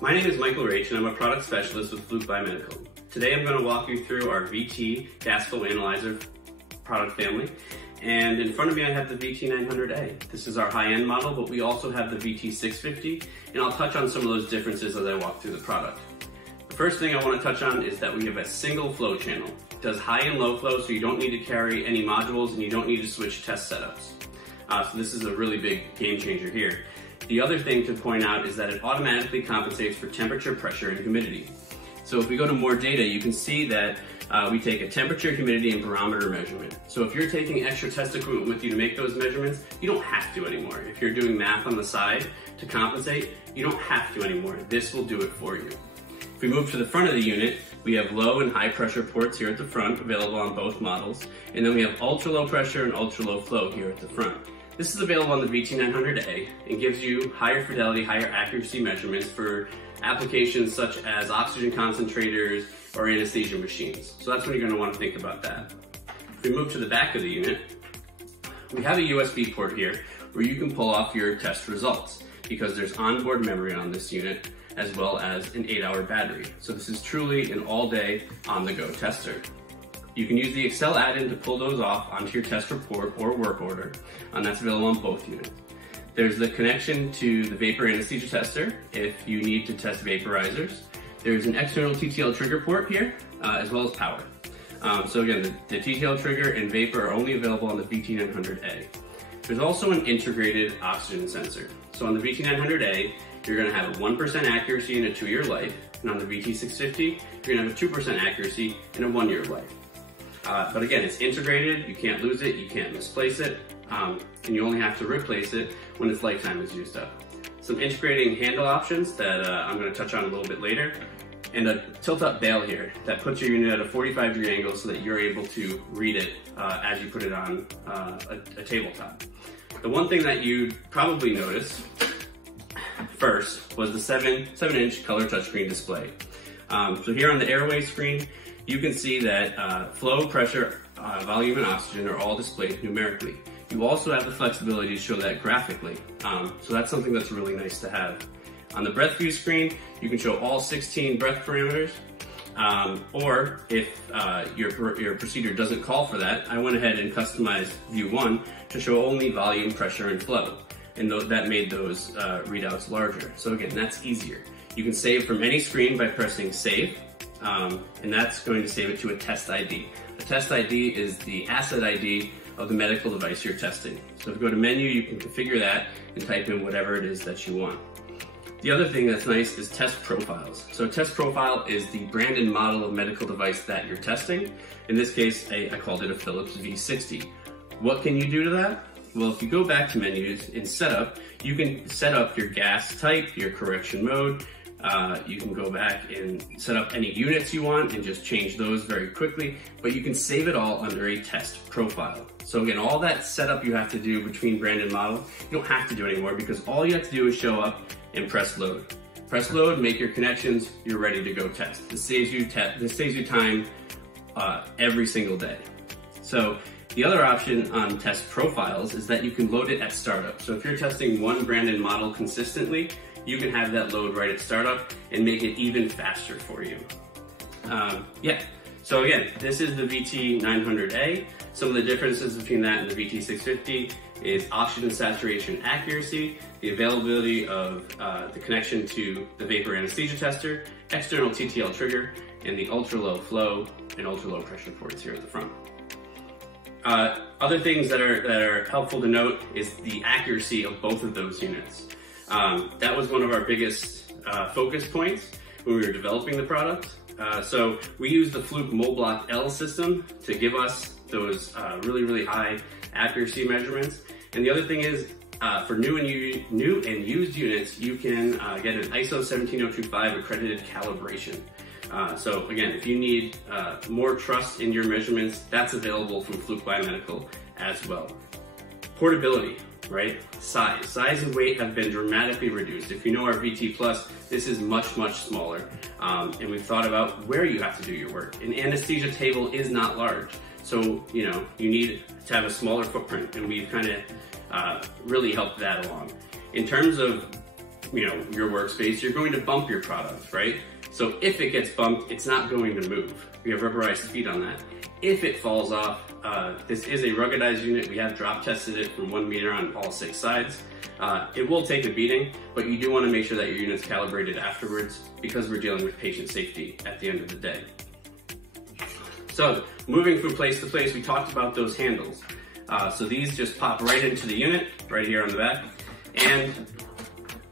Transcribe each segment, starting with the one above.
My name is Michael Raich and I'm a product specialist with Fluke Biomedical. Today I'm going to walk you through our VT gas flow analyzer product family. And in front of me I have the VT900A. This is our high-end model, but we also have the VT650, and I'll touch on some of those differences as I walk through the product. The first thing I want to touch on is that we have a single flow channel. It does high and low flow, so you don't need to carry any modules and you don't need to switch test setups. So this is a really big game changer here. The other thing to point out is that it automatically compensates for temperature, pressure, and humidity. So if we go to more data, you can see that we take a temperature, humidity, and barometer measurement. So if you're taking extra test equipment with you to make those measurements, you don't have to anymore. If you're doing math on the side to compensate, you don't have to anymore. This will do it for you. If we move to the front of the unit, we have low and high pressure ports here at the front, available on both models. And then we have ultra low pressure and ultra low flow here at the front. This is available on the VT900A and gives you higher fidelity, higher accuracy measurements for applications such as oxygen concentrators or anesthesia machines. So that's when you're going to want to think about that. If we move to the back of the unit, we have a USB port here where you can pull off your test results because there's onboard memory on this unit as well as an 8-hour battery. So this is truly an all-day on-the-go tester. You can use the Excel add-in to pull those off onto your test report or work order, and that's available on both units. There's the connection to the vapor anesthesia tester if you need to test vaporizers. There's an external TTL trigger port here, as well as power. So again, the TTL trigger and vapor are only available on the VT900A. There's also an integrated oxygen sensor. So on the VT900A, you're gonna have a 1% accuracy and a 2-year life, and on the VT650, you're gonna have a 2% accuracy and a 1-year life. But again, it's integrated, you can't lose it, you can't misplace it, and you only have to replace it when its lifetime is used up. Some integrating handle options that I'm going to touch on a little bit later, and a tilt-up bail here that puts your unit at a 45-degree angle so that you're able to read it as you put it on a tabletop. The one thing that you probably noticed first was the 7-inch color touchscreen display. So here on the airway screen, you can see that flow, pressure, volume, and oxygen are all displayed numerically. You also have the flexibility to show that graphically, so that's something that's really nice to have. On the breath view screen, you can show all 16 breath parameters, or if your procedure doesn't call for that, I went ahead and customized view 1 to show only volume, pressure, and flow, and that made those readouts larger. So again, that's easier. You can save from any screen by pressing save, and that's going to save it to a test ID. A test ID is the asset ID of the medical device you're testing. So if you go to menu, you can configure that and type in whatever it is that you want. The other thing that's nice is test profiles. So a test profile is the brand and model of medical device that you're testing. In this case, I called it a Philips V60. What can you do to that? Well, if you go back to menus in setup, you can set up your gas type, your correction mode. You can go back and set up any units you want and just change those very quickly, but you can save it all under a test profile. So again, all that setup you have to do between brand and model, you don't have to do anymore because all you have to do is show up and press load. Press load, make your connections, you're ready to go test. This saves you time every single day. So the other option on test profiles is that you can load it at startup. So if you're testing one brand and model consistently, you can have that load right at startup and make it even faster for you. So again, this is the VT900A. Some of the differences between that and the VT650 is oxygen saturation accuracy, the availability of the connection to the vapor anesthesia tester, external TTL trigger, and the ultra low flow and ultra low pressure ports here at the front. Other things that are helpful to note is the accuracy of both of those units. That was one of our biggest focus points when we were developing the product. So we used the Fluke MolBlock L system to give us those really high accuracy measurements. And the other thing is, for new and used units, you can get an ISO 17025 accredited calibration. So again, if you need more trust in your measurements, that's available from Fluke Biomedical as well. Portability, right? Size and weight have been dramatically reduced. If you know our VT Plus, this is much smaller. And we've thought about where you have to do your work. An anesthesia table is not large. So, you need to have a smaller footprint, and we've kind of really helped that along. In terms of your workspace, you're going to bump your product, right? So if it gets bumped, it's not going to move. We have rubberized feet on that. If it falls off, this is a ruggedized unit. We have drop tested it from 1 meter on all 6 sides. It will take a beating, but you do want to make sure that your unit's calibrated afterwards because we're dealing with patient safety at the end of the day. So moving from place to place, we talked about those handles. So these just pop right into the unit, right here on the back, and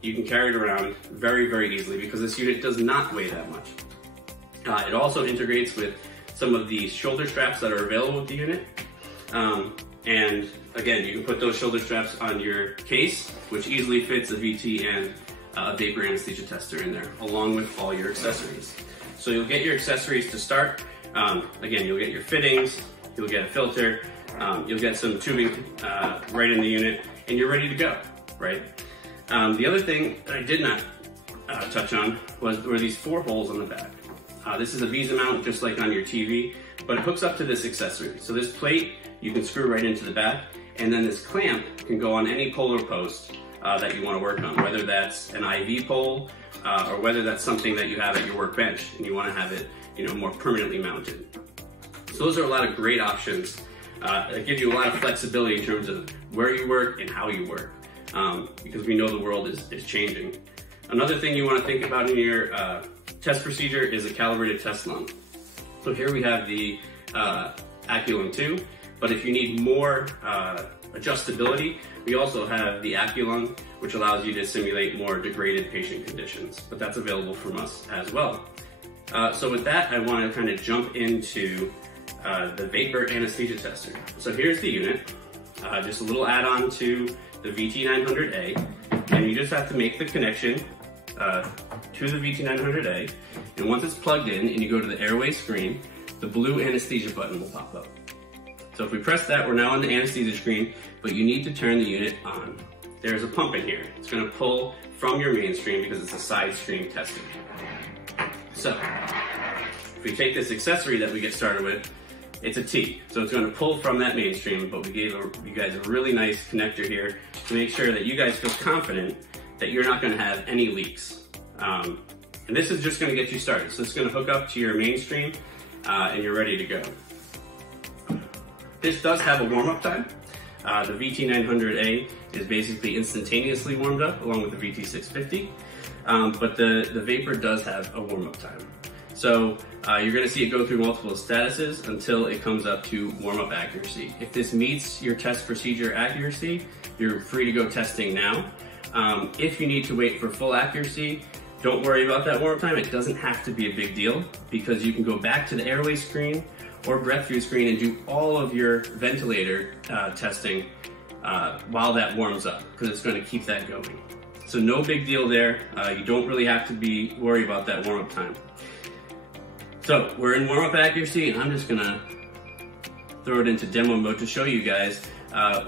you can carry it around very, very easily because this unit does not weigh that much. It also integrates with some of the shoulder straps that are available with the unit. And again, you can put those shoulder straps on your case, which easily fits a VT and a vapor anesthesia tester in there, along with all your accessories. So you'll get your accessories to start. Again, you'll get your fittings, you'll get a filter, you'll get some tubing right in the unit, and you're ready to go, right? The other thing that I did not touch on were these 4 holes on the back. This is a visa mount, just like on your TV, but it hooks up to this accessory. So this plate, you can screw right into the back, and then this clamp can go on any polar post that you want to work on, whether that's an IV pole or whether that's something that you have at your workbench and you want to have it, more permanently mounted. So those are a lot of great options that give you a lot of flexibility in terms of where you work and how you work, because we know the world is changing. Another thing you want to think about in your test procedure is a calibrated test lung. So here we have the Aculung 2, but if you need more adjustability, we also have the Aculung, which allows you to simulate more degraded patient conditions, but that's available from us as well. So with that, I want to kind of jump into the vapor anesthesia tester. So here's the unit, just a little add-on to the VT900A, and you just have to make the connection to the VT900A, and once it's plugged in and you go to the airway screen, the blue anesthesia button will pop up. So if we press that, we're now on the anesthesia screen, but you need to turn the unit on. There's a pump in here. It's going to pull from your mainstream because it's a side stream testing. So if we take this accessory that we get started with, it's a T, so it's going to pull from that mainstream, but we gave you guys a really nice connector here to make sure that you guys feel confident that you're not going to have any leaks. And this is just going to get you started. So it's going to hook up to your mainstream and you're ready to go. This does have a warm-up time. The VT900A is basically instantaneously warmed up along with the VT650, but the vapor does have a warm-up time. So you're going to see it go through multiple statuses until it comes up to warm-up accuracy. If this meets your test procedure accuracy, you're free to go testing now. If you need to wait for full accuracy, don't worry about that warm-up time. It doesn't have to be a big deal because you can go back to the airway screen or breath through screen and do all of your ventilator testing while that warms up, because it's going to keep that going. So no big deal there. You don't really have to worry about that warm-up time. So we're in warm-up accuracy, and I'm just going to throw it into demo mode to show you guys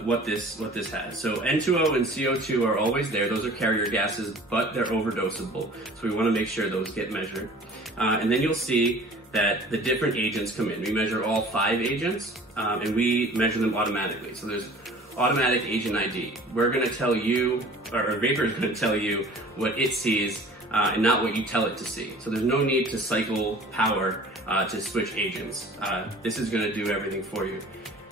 what this has. So N2O and CO2 are always there. Those are carrier gases, but they're overdosable. So we want to make sure those get measured. And then you'll see that the different agents come in. We measure all 5 agents, and we measure them automatically. So there's automatic agent ID. We're going to tell you, or Vapor is going to tell you what it sees and not what you tell it to see. So there's no need to cycle power to switch agents. This is going to do everything for you.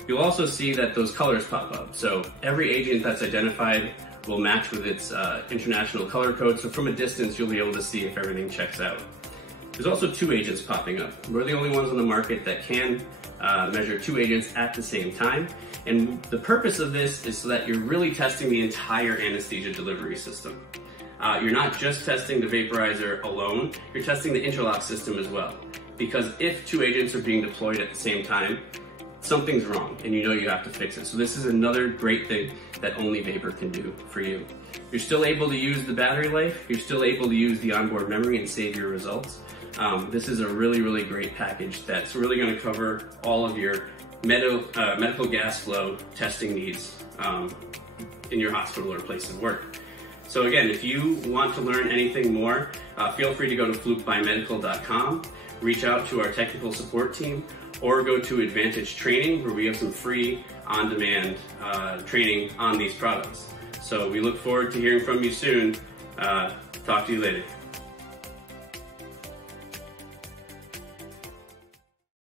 You'll also see that those colors pop up. So every agent that's identified will match with its international color code. So from a distance, you'll be able to see if everything checks out. There's also 2 agents popping up. We're the only ones on the market that can measure 2 agents at the same time. And the purpose of this is so that you're really testing the entire anesthesia delivery system. You're not just testing the vaporizer alone, you're testing the interlock system as well. Because if 2 agents are being deployed at the same time, something's wrong and you know you have to fix it. So this is another great thing that only Vapor can do for you. You're still able to use the battery life, you're still able to use the onboard memory and save your results. This is a really, really great package that's really going to cover all of your medical gas flow testing needs in your hospital or place of work. So again, if you want to learn anything more, feel free to go to flukebiomedical.com, reach out to our technical support team, or go to Advantage Training, where we have some free on-demand training on these products. So we look forward to hearing from you soon Talk to you later.